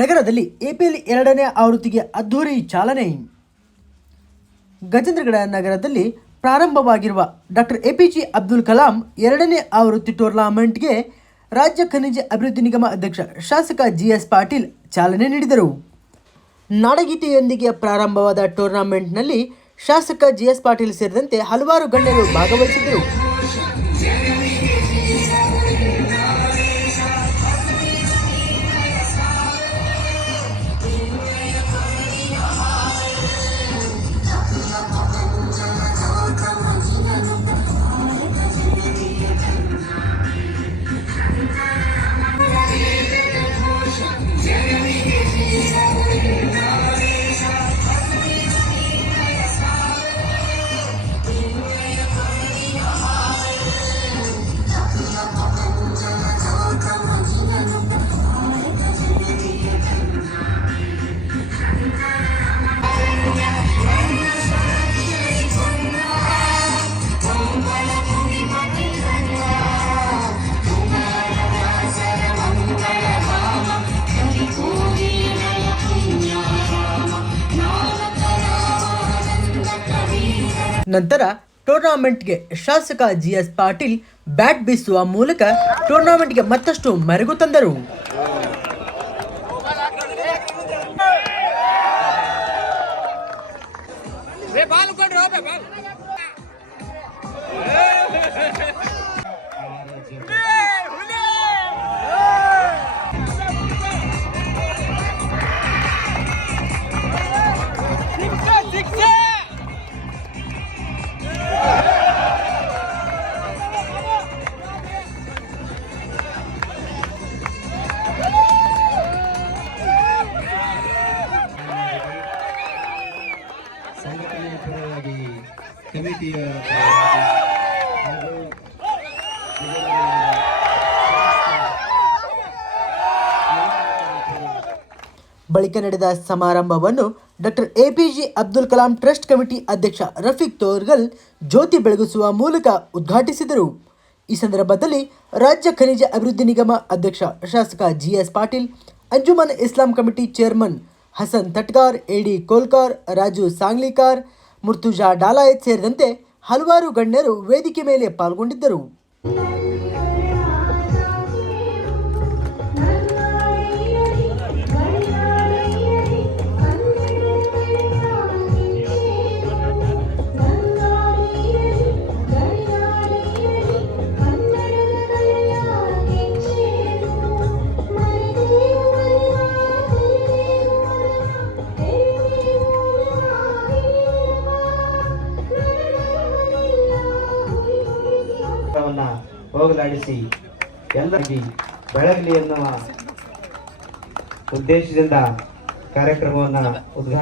ನಗರದಲ್ಲಿ ಎಪಿಎಲ್ ಎರಡನೇ ಆವೃತ್ತಿಗೆ ಅದ್ಧೂರಿ ಚಾಲನೆ. ಗಜೇಂದ್ರಗಡ ನಗರದಲ್ಲಿ ಪ್ರಾರಂಭವಾಗಿರುವ doctor A P J Abdul Kalam ಎರಡನೇ ಆವೃತ್ತಿ ಟೂರ್ನಾಮೆಂಟ್ಗೆ ರಾಜ್ಯ ಖನಿಜ ಅಭಿವೃದ್ಧಿ ನಿಗಮ ಅಧ್ಯಕ್ಷ ಶಾಸಕ ಜಿ ಎಸ್ ಪಾಟೀಲ್ ಚಾಲನೆ ನೀಡಿದರು. ನಾಡಗೀತೆಯೊಂದಿಗೆ ಪ್ರಾರಂಭವಾದ ಟೂರ್ನಾಮೆಂಟ್ನಲ್ಲಿ ಶಾಸಕ ಜಿ ಎಸ್ ಪಾಟೀಲ್ ಸೇರಿದಂತೆ ಹಲವಾರು ಗಣ್ಯರು ಭಾಗವಹಿಸಿದ್ದರು. ನಂತರ ಟೂರ್ನಾಮೆಂಟ್ಗೆ ಶಾಸಕ ಜಿ ಎಸ್ ಪಾಟೀಲ್ ಬ್ಯಾಟ್ ಬೀಸುವ ಮೂಲಕ ಟೂರ್ನಾಮೆಂಟ್ಗೆ ಮತ್ತಷ್ಟು ಮೆರುಗು ತಂದರು. ಬಾಲ್. ಸಂಘಟನೆಯ ಪರವಾಗಿ ಕಮಿಟಿಯ ಬಳಿಕ ನಡೆದ ಸಮಾರಂಭವನ್ನು doctor APJ Abdul Kalam trust committee ಅಧ್ಯಕ್ಷ ರಫೀಕ್ ತೋರ್ಗಲ್ ಜ್ಯೋತಿ ಬೆಳಗಿಸುವ ಮೂಲಕ ಉದ್ಘಾಟಿಸಿದರು. ಈ ಸಂದರ್ಭದಲ್ಲಿ ರಾಜ್ಯ ಖನಿಜ ಅಭಿವೃದ್ಧಿ ನಿಗಮ ಅಧ್ಯಕ್ಷ ಶಾಸಕ G S Patil, Anjuman Islam committee chairman Hasan Tatkar A D Kolkar Raju ಸಾಂಗ್ಲಿಕಾರ್ Murtuza Dalayat ಸೇರಿದಂತೆ ಹಲವಾರು ಗಣ್ಯರು ವೇದಿಕೆ ಮೇಲೆ ಪಾಲ್ಗೊಂಡಿದ್ದರು. ವನ್ನ ಹೋಗಲಾಡಿಸಿ ಎಲ್ಲರಿಗೆ ಬೆಳಗಲಿ ಎನ್ನುವ ಉದ್ದೇಶದಿಂದ ಕಾರ್ಯಕ್ರಮವನ್ನು ಉದ್ಘಾಟನೆ